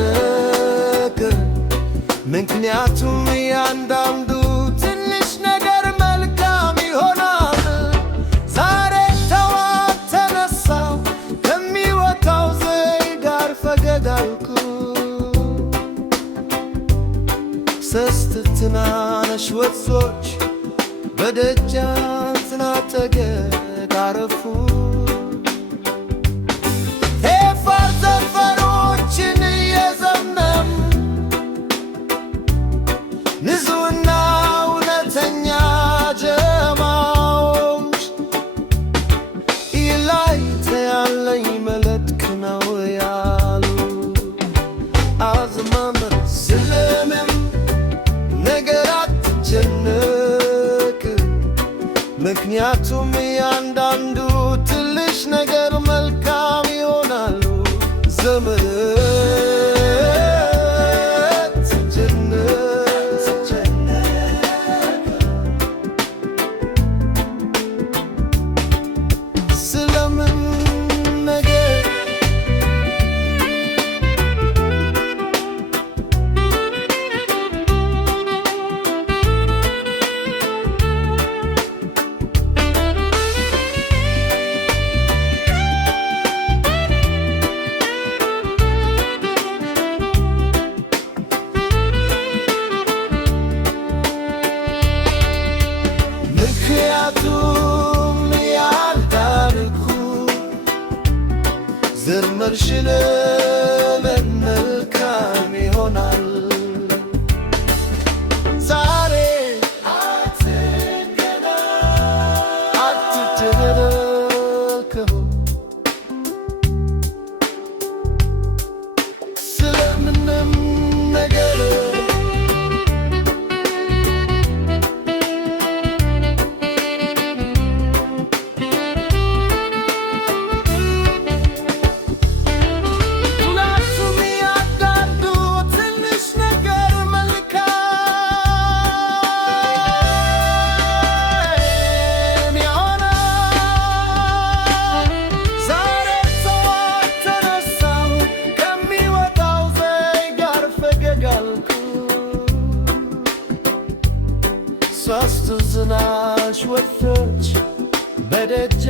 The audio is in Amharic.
አትጨነቅ፣ ምክንያቱም እያንዳንዱ ትንሽ ነገር መልካም ይሆናል። ዛሬ ጠዋት ተነሳው ከሚወጣው ዘይ ጋር ፈገግ አልኩ። ሶስት ትናንሽ ወፎች በደጃችን አጠገብ አረፉ። የፋር ዘፈኖችን እየዘመሩ ንጹሕና እውነተኛ ጀማዎች ኢላይታ ያለኝ መልእክት ነው ያሉ። አዝማመር ስለምንም ነገር አትጨነቅ፣ ምክንያቱም እያንዳንዱ ትንሽ ነገር መልካም ይሆናሉ። ዘመን ስለምን ነገር ምክንያቱም ያልዳንኩ ዘመርሽን መልካም ይሆናል። ዛሬ አትጨነቅ፣ ስለምንም ነገር ሶስት ትናንሽ ወፎች በደጃ